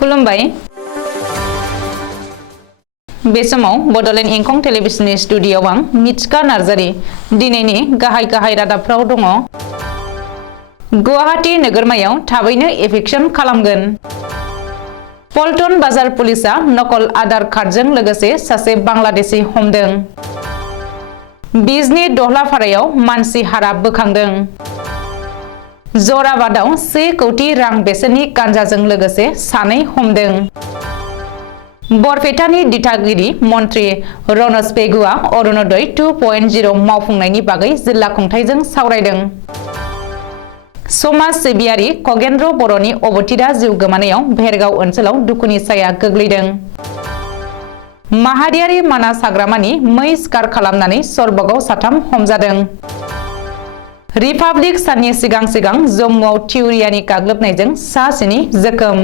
खुलुमबाय बे समाव बडलेण्ड इंखं टेलिभिजननि स्टुडिय'आव आं मिथिका नार्जारी दिनैनि गाहाय रादाबफ्राव दङ। गुवाहाटी नोगोरमायाव थाबैनो एभिक्सन खालामगोन। पल्टन बाजार पुलिसा नकल आधार कार्डजों लोगोसे सासे बांलादेशी हमदों। बिजनी दहलाफारायाव मानसि हारा बोखांदों। जराबादाव 1 कौटि रां बेसेननि गांजाजों लोगोसे सानै हमदों। बरपेटानि दिथागिरि मन्त्री रनज पेगुआ अरुणोदय 2.0 मावफुंनायनि बागै जिल्ला खुंथायजों सावरायदों। समाज सिबियारि खगेन्द्र बर'नि अबथिरा जिउ गोमानायाव भेरगाव ओनसोलाव दुखुनि साया गोग्लैदों। माहारियारि मानास हाग्रामानि मै सिखार खालामनानै सरबगाव 3 हमजादों। रिपाब्लिक साननि सिगां जम्मुआव थिउरियानि गाग्लोबनायजों 7 जोखोम।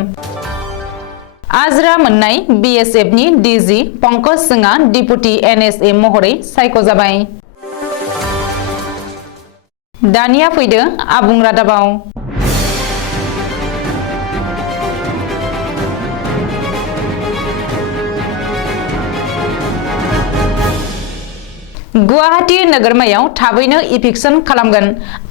आजिरा मोननाय बीएसएफनि डीजी पंकज सिंहआ डिपुटि एनएसए महरै सायख'जाबाय। दानिया फैदो आबुं रादाबाव। गुवाहाटी नोगोरमायाव थाबैनो इभिक्सन खालामगोन।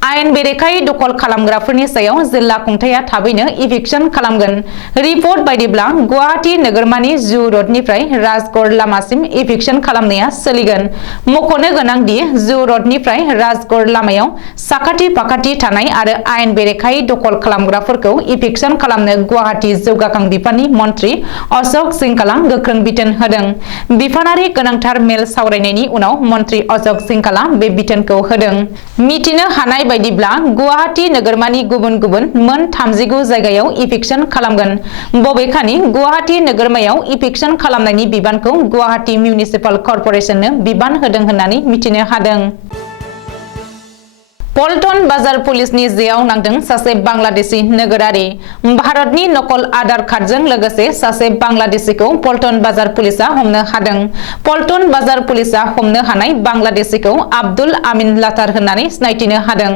आयेन बेरेखायै दखल खालामग्राफोरनि सायाव जिल्ला खुंथाया थाबैनो इभिक्सन खालामगोन। रिपर्ट बायदिब्ला गुवाहाटी नोगोरमानि जु रडनिफ्राय राजगड़ लामासिम इभिक्सन खालामनाया सोलिगोन। मख'नो गोनांदि जु रडनिफ्राय राजगड़ लामायाव साखाथि फाखाथि थानाय आरो आयेन बेरेखायै दखल खालामग्राफोरखौ इभिक्सन खालामनो गुवाहाटी जौगाखां बिफाननि मन्त्री अशोक सिंकाला गोख्रों बिथोन होदों। बिफानारि गोनांथार मेल सावरायनायनि उनाव मन्त्री अशोक सिंकाला बे बिथोनखौ होदों। मिथिनो हानाय बायदिब्ला गुवाहाटी नोगोरमानि गुबुन मोन 39 जायगायाव इभिक्सन खालामगोन। बबेखानि गुवाहाटी नोगोरमायाव इभिक्सन खालामनायनि बिबानखौ गुवाहाटी मिउनिसिपाल कर्परेसननो बिबान होदों होननानै मिथिनो हादों। पल्टन बाजार पुलिसनि जेआव नांदों सासे बांलादेशी नोगोरारि। भारतनि नकल आधार कार्डजों लोगोसे सासे बांलादेशीखौ पल्टन बाजार पुलिसा हमनो हादों। पल्टन बाजार पुलिसा हमनो हानाय बांलादेशीखौ आब्दुल आमिन लातार होननानै सिनायथिनो हादों।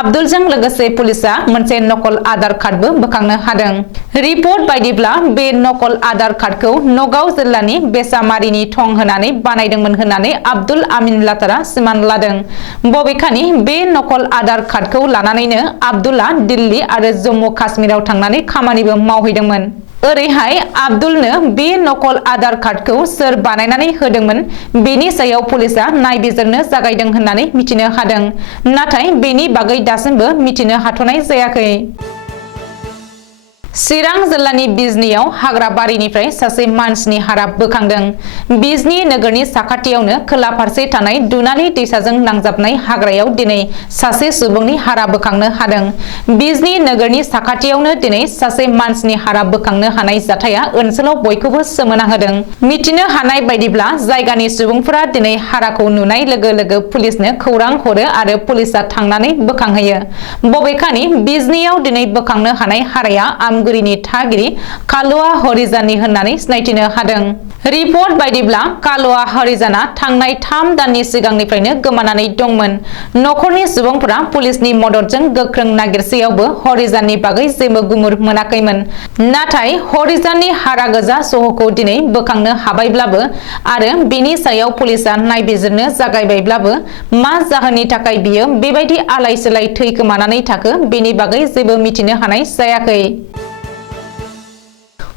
आब्दुलजों लोगोसे पुलिसा मोनसे नकल आधार कार्डबो बोखांनो हादों। रिपर्ट बायदिब्ला बे नकल आधार कार्डखौ नगाव जिल्लानि बेसामारिनि थं होनानै बानायदोंमोन होननानै आब्दुल आमिन लातारा सिमान लादों। बबेखानि बे नकल आधार कार्डखौ लानानैनो आब्दुलआ दिल्ली आरो जम्मु काश्मीराव थांनानै खामानिबो मावहैदोंमोन। ओरैहाय आब्दुलनो बे नकल आधार कार्डखौ सोर बानायनानै होदोंमोन बेनि सायाव पुलिसा नायबिजिरनो जागायदों होननानै मिथिनो हादों। नाथाय बेनि बागै दासिमबो मिथिनो हाथ'नाय जायाखै। चिरां जिल्लानि बिजनीयाव हाग्राबारिनिफ्राय सासे मानसिनि हारा बोखांदों। बिजनी नोगोरनि साखाथियावनो खोला फारसे थानाय दुनालि दैसाजों नांजाबनाय हाग्रायाव दिनै सासे सुबुंनि हारा बोखांनो हादों। बिजनी नोगोरनि साखाथियावनो दिनै सासे मानसिनि हारा बोखांनो हानाय जाथाया ओनसोलाव बयखौबो सोमोनांहोदों। मिथिनो हानाय बायदिब्ला जायगानि सुबुंफोरा दिनै हाराखौ नुनाय लोगो पुलिसनो खौरां हरो आरो पुलिसा थांनानै बोखांहैयो। बबेखानि बिजनीयाव दिनै बोखांनो हानाय हाराया आमगुरिनि थागिरि कालुआ हरिजाननि होननानै सिनायथिनो हादों। रिपर्ट बायदिब्ला कालुआ हरिजाना थांनाय 3 दाननि सिगांनिफ्रायनो गोमानानै दंमोन। नखरनि सुबुंफोरा पुलिसनि मददजों गोख्रों नागिरसेयावबो हरिजाननि बागै जेबो गुमुर मोनाखैमोन। नाथाय हरिजाननि हारा गोजा सहखौ दिनै बोखांनो हाबायब्लाबो आरो बेनि सायाव पुलिसा नायबिजिरनो जागायबायब्लाबो मा जाहोननि थाखाय बियो बेबायदि आलाय सिलाय थै गोमानानै थाखो बेनि बागै जेबो मिथिनो हानाय जायाखै।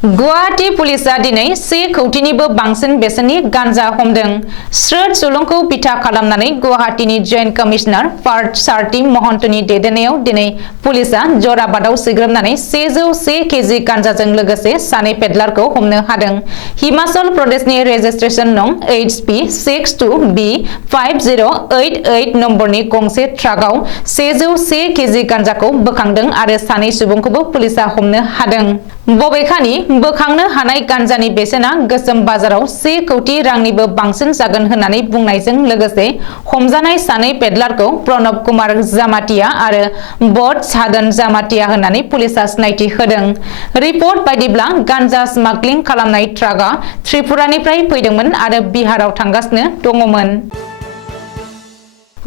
गुवाहाटी पुलिसा दिनै 1 कौटिनिबो बांसिन बेसेननि गांजा हमदों। स्रोद सुलुंखौ बिथा खालामनानै गुवाहाटीनि जइन्ट कमिशनार पार्थ सारथि महन्तनि दैदेननायाव दिनै पुलिसा जराबादाव सिग्रोमनानै 101 केजि गांजाजों लोगोसे सानै पेडलारखौ हमनो हादों। हिमाचल प्रदेशनि रेजिस्ट्रेशन नं HP 62B 5088 नम्बरनि गंसे ट्राकआव 101 केजि गांजाखौ बोखांदों आरो सानै सुबुंखौबो पुलिसा हमनो हादों। बबेखानि बोखांनो हानाय गांजानि बेसेना गोसोम बाजाराव 1 कौटि रांनिबो बांसिन जागोन होननानै बुंनायजों लोगोसे हमजानाय सानै पेडलारखौ प्रणब कुमार जामातिया आरो बध साधन जामातिया होननानै पुलिसा सिनायथि होदों। रिपर्ट बायदिब्ला गांजा स्मागलिं खालामनाय ट्राकआ त्रिपुरानिफ्राय फैदोंमोन आरो बिहाराव थांगासिनो दङमोन।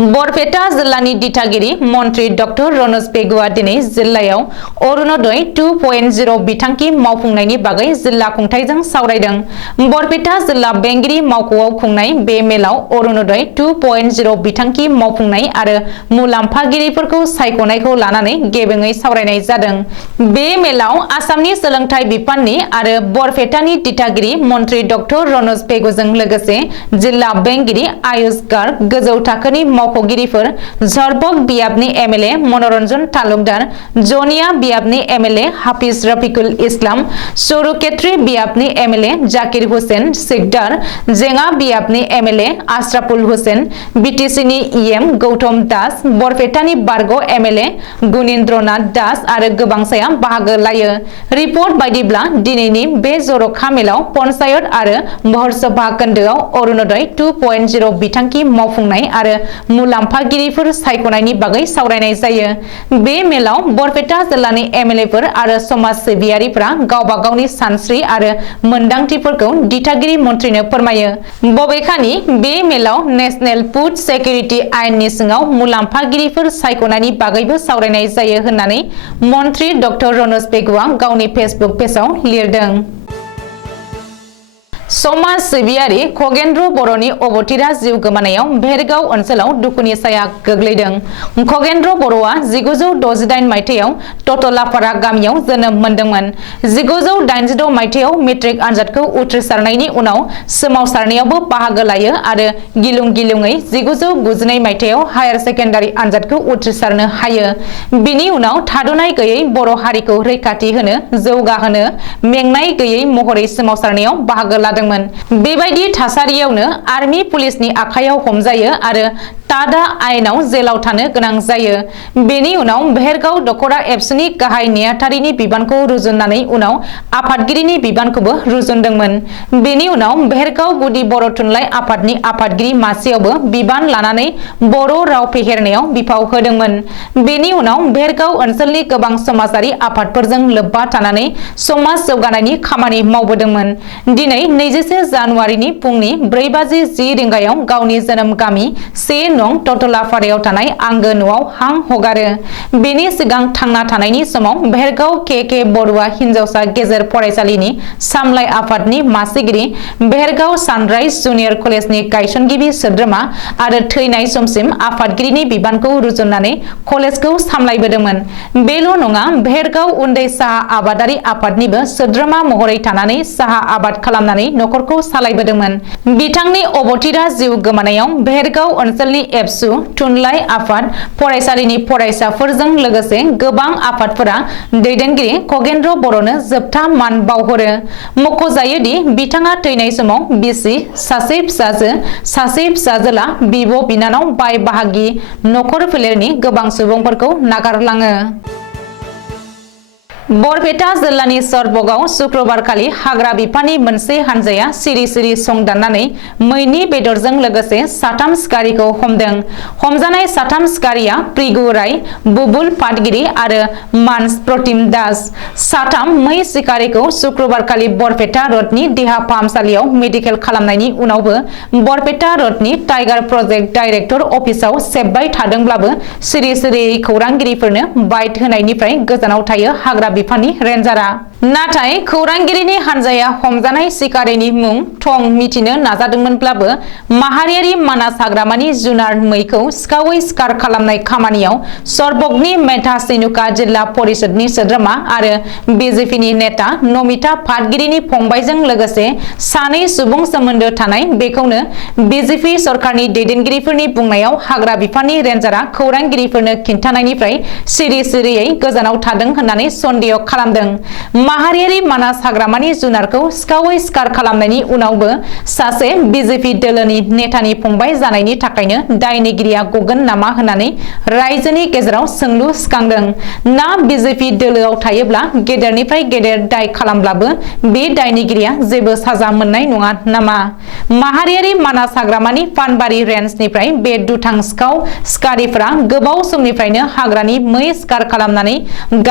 बरपेटा जिल्लानि दिथागिरि मन्त्री डक्टर रनज पेगुआ दिनै जिल्लायाव अरुणोदय 2.0 बिथांखि मावफुंनायनि बागै जिल्ला खुंथायजों सावरायदों। बरपेटा जिल्ला बेंगिरि मावख'आव खुंनाय बे मेलाव अरुणोदय 2.0 बिथांखि मावफुंनाय आरो मुलाम्फागिरिफोरखौ सायख'नायखौ लानानै गेबेङै सावरायनाय जादों। बे मेलाव आसामनि सोलोंथाइ बिफाननि आरो बरपेटानि दिथागिरि मन्त्री डक्टर रनज पेगुजों लोगोसे जिल्ला बेंगिरि आयुष गार्ग, गोजौ थाखोनि मावख'गिरिफोर, झरबक बियाबनि एमएलए मनोरन्जन तालुकदार, जनिया बियाबनि एमएलए हाफिज रफिकुल इस्लाम, सरुखेत्री बियाबनि एमएलए जाकिर हुसेन सिकदार, जेंगा बियाबनि एमएलए आशराफुल हुसेन, बिटिसिनि इएम गौतम दास, बरपेटानि बारग' एमएलए गुनिन्द्रनाथ दास आरो गोबांसाया बाहागो लायो। रिपर्ट बायदिब्ला दिनैनि बे जर'खा मेलाव पन्चायत आरो महरसभा खोन्दोआव अरुणोदय 2.0 बिथांखि मावफुंनाय आरो मुलाम्फागिरिफोर सायख'नायनि बागै सावरायनाय जायो। बे मेलाव बरपेटा जिल्लानि एमएलएफोर आरो समाज सिबियारिफोरा गावबा गावनि सानस्रि आरो मोनदांथिफोरखौ दिथागिरि मन्थ्रिनो फोरमायो। बबेखानि बे मेलाव नेशनेल फुड सिकिउरिटि आयेननि सिङाव मुलाम्फागिरिफोर सायख'नायनि बागैबो सावरायनाय जायो होननानै मन्थ्रि डक्टर रनज पेगुआ गावनि फेसबुक पेजआव लिरदों। समाज सिबियारि खगेन्द्र बर'नि अबथिरा जिउ गोमानायाव भेरगाव ओनसोलाव दुखुनि साया गोग्लैदों। खगेन्द्र बर'आ 1968 मायथाइयाव टटलापारा गामियाव जोनोम मोनदोंमोन। 1986 मायथाइयाव मेट्रिक आनजादखौ उथ्रिसारनायनि उनाव सोमावसारनायावबो बाहागो लायो आरो गिलुं गिलुङै 1992 मायथाइयाव हायार सेकेन्डारि आनजादखौ उथ्रिसारनो हायो। बिनि उनाव थाद'नाय गैयै बर' हारिखौ रैखाथि होनो, जौगाहोनो मेंनाय गैयै महरै सोमावसारनायाव बाहागो लादोंमोन। बेबायदि थासारियावनो आर्मी पुलिसनि आखायाव हमजायो आरो टाडा आयेनाव जेलाव थानो गोनां जायो। बेनि उनाव भेरगाव दखरा एबसुनि गाहाय नेहाथारिनि बिबानखौ रुजुननानै उनाव आफादगिरिनि बिबानखौबो रुजुनदोंमोन। बेनि उनाव भेरगाव गुदि बर' थुनलाइ आफादनि आफादगिरि मासियावबो बिबान लानानै बर' राव फेहेरनायाव बिफाव होदोंमोन। बेनि उनाव भेरगाव ओनसोलनि गोबां समाजारि आफादफोरजों लोब्बा थानानै समाज जौगानायनि खामानि मावबोदोंमोन। दिनै 21 जानुवारिनि फुंनि 4:10 रिंगायाव गावनि जोनोम गामि 1 नं टटलापारायाव थानाय आंगो न'आव हां हगारो। बेनि सिगां थांना थानायनि समाव भेरगाव के बरुवा हिनजावसा गेजेर फरायसालिनि सामलाय आफादनि मासिगिरि, भेरगाव सानराइज जुनियर कलेजनि गायसनगिरि सोद्रोमा आरो थैनाय समसिम आफादगिरिनि बिबानखौ रुजुननानै कलेजखौ सामलायबोदोंमोन। बेल' नङा, भेरगाव उन्दै साहा आबादारि आफादनिबो सोद्रोमा महरै थानानै साहा आबाद खालामनानै नखरखौ सालायबोदोंमोन। बिथांनि अबथिरा जिउ गोमानायाव भेरगाव ओनसोलनि एबसु, थुनलाइ आफाद, फरायसालिनि फरायसाफोरजों लोगोसे गोबां आफादफोरा दैदेनगिरि खगेन्द्र बर'नो जोबथा मान बावहरो। मख'जायोदि बिथाङा थैनाय समाव बिसि, सासे फिसाजो, सासे फिसाजोला, बिब' बिनानाव, बाय बाहागि, नखर फोलेरनि गोबां सुबुंफोरखौ नागारलाङो। बरपेटा जिल्लानि सरबगाव शुक्रबारखालि हाग्रा बिफाननि मोनसे हानजाया सिरि सिरि संदाननानै मैनि बेदरजों लोगोसे 3 सिखारिखौ हमदों। हमजानाय 3 सिखारिया प्रिगु राय, बुबुल पाटगिरि आरो मानस प्रतिम दास। 3 मै सिखारिखौ शुक्रबारखालि बरपेटा रोडनि देहा फाहामसालियाव मेडिकेल खालामनायनि उनावबो बरपेटा रोडनि टाइगार प्रजेक्ट डाइरेक्टर अफिसाव सेबबाय थादोंब्लाबो सिरि सिरियै खौरांगिरिफोरनो बाइट होनायनिफ्राय गोजानाव थायो हाग्रा बिफाननि रेन्जारा। नाथाय खौरांगिरिनि हानजाया हमजानाय सिखारिनि मुं थं मिथिनो नाजादोंमोनब्लाबो माहारियारि मानास हाग्रामानि जुनार मैखौ सिखावै सिखार खालामनाय खामानियाव सरबगनि मेधा सैनुका जिल्ला परिषदनि सोद्रोमा आरो बिजेपिनि नेता नमिता पाटगिरिनि फंबायजों लोगोसे 2 सुबुं सोमोन्दो थानाय, बेखौनो बिजेपि सरकारनि दैदेनगिरिफोरनि बुंनायाव हाग्रा बिफाननि रेन्जारा खौरांगिरिफोरनो खिन्थानायनिफ्राय सिरि सिरियै गोजानाव थादों होननानै सन्देह खालामदों। माहारियारि मानास हाग्रामानि जुनारखौ सिखावै सिखार खालामनायनि उनावबो सासे बिजेपि दोलोनि नेतानि फंबाय जानायनि थाखायनो दायनिगिरिया गगोन नामा होननानै रायजोनि गेजेराव सोंलु सिखांदों। ना बिजेपि दोलोआव थायोब्ला गेदेरनिफ्राय गेदेर दाय खालामब्लाबो बे दायनिगिरिया जेबो साजा मोननाय नङा नामा? माहारियारि मानास हाग्रामानि पानबारि रेन्जनिफ्राय बे दुथां सिखाव सिखारिफोरा गोबाव समनिफ्रायनो हाग्रानि मै सिखार खालामनानै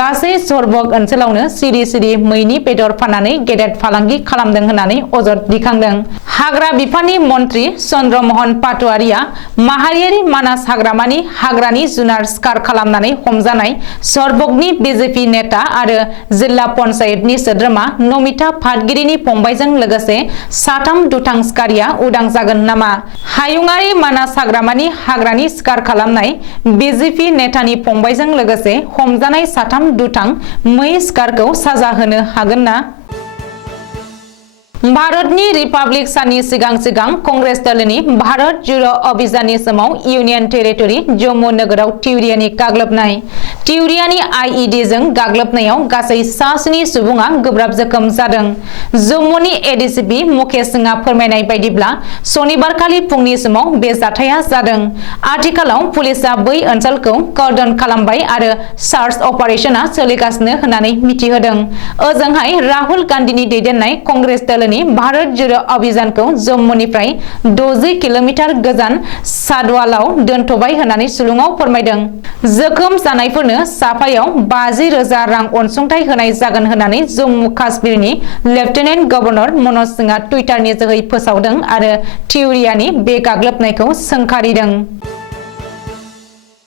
गासै सरबग नेटवर्क ओनसोलावनो सिरि सिरि मैनि बेदर फाननानै गेदेर फालांगि खालामदों होननानै अजद दिखांदों। हाग्रा बिफाननि मन्त्रि चन्द्रमोहन पाटवारिया माहारियारि मानास हाग्रामानि हाग्रानि जुनार सिखार खालामनानै हमजानाय सरबगनि बीजेपी नेता आरो जिल्ला पन्चायतनि सोद्रोमा नमिता पाटगिरिनि फंबायजों लोगोसे साथाम दुथां सिखारिया उदां जागोन नामा? हायुङारि मानास हाग्रामानि हाग्रानि सिखार खालामनाय बीजेपी नेतानि फंबायजों लोगोसे हमजानाय साथाम दुथां मै सिखारखौ साजा होनो हागोन ना? भारतनि रिपाब्लिक साननि सिगां कंग्रेस दलनि भारत जोड़ो अभियाननि समाव इउनियन टेरिटरि जम्मू नोगोराव तिउरियानि गाग्लोबनाय। तिउरियानि आईईडी जों गाग्लोबनायाव गासै 7 सुबुङा गोब्राब जोखोम जादों। जम्मूनि एडीसीपी मुकेश सिंहआ फोरमायनाय बायदिब्ला सनिबारखालि फुंनि समाव बे जाथाया जादों। आथिखालाव पुलिसआ बै ओनसोलखौ कर्डन खालामबाय आरो सार्च अपारेशना सोलिगासिनो होननानै मिथिहोदों। ओजोंहाय राहुल गान्धीनि दैदेननाय कंग्रेस दलनि भारत जोड़ो अभियानखौ जम्मूनिफ्राय 60 किल'मिटार गोजान सादवालाव दोनथ'बाय होननानै सुलुङाव फोरमायदों। जोखोम जानायफोरनो साफायाव 50,000 रां अनसुंथाइ होनाय जागोन होननानै जम्मू काश्मीरनि लेफ्टिनेन्ट गभर्नर मनोज सिंहआ टुइटारनि जोहै फोसावदों आरो तिउरियानि बे गाग्लोबनायखौ सोंखारिदों।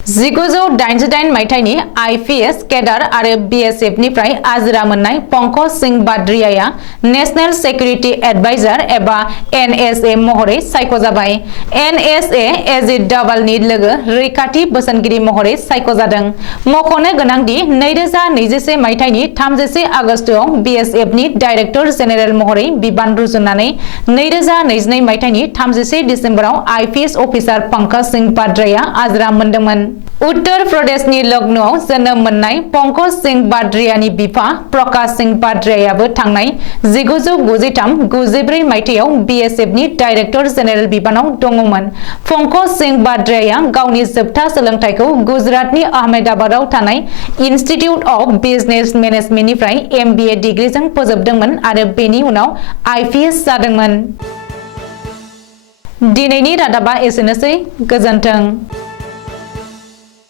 1988 मायथाइनि आईपीएस केडार आरो बीएसएफ निफ्राय आजिरा मोननाय पंकज सिंह बाद्रियाया नेशनेल सिकिउरिटि एडभाइजार एबा एनएसए महरै सायख'जाबाय। एनएसए अजित डभालनि लोगो रैखाथि बोसोनगिरि महरै सायख'जादों। मख'नो गोनांदि 2021 मायथाइनि 31 आगस्तआव बीएसएफनि डाइरेक्टर जेनेरेल महरै बिबान रुजुननानै 2022 मायथाइनि 31 दिसेम्बराव आईपीएस अफिसार पंकज सिंह बाद्रिया आजिरा मोनदोंमोन। उत्तर प्रदेशनि लखनऊआव जोनोम मोननाय पंकज सिंह बाद्रियानि बिफा प्रकाश सिंह बाद्रियाबो थांनाय 1993-94 मायथाइयाव बीएसएफनि डाइरेक्टर जेनेरेल बिबानाव दङमोन। पंकज सिंह बाद्रियाया गावनि जोबथा सोलोंथाइखौ गुजरातनि आहमेदाबादाव थानाय इन्स्टिट्यूट अफ बिजनेस मेनेजमेन्टनिफ्राय एमबीए डिग्रीजों फोजोबदोंमोन आरो बेनि उनाव आईपीएस जादोंमोन। दिनैनि रादाबा एसेनोसै। गोजोन्थों।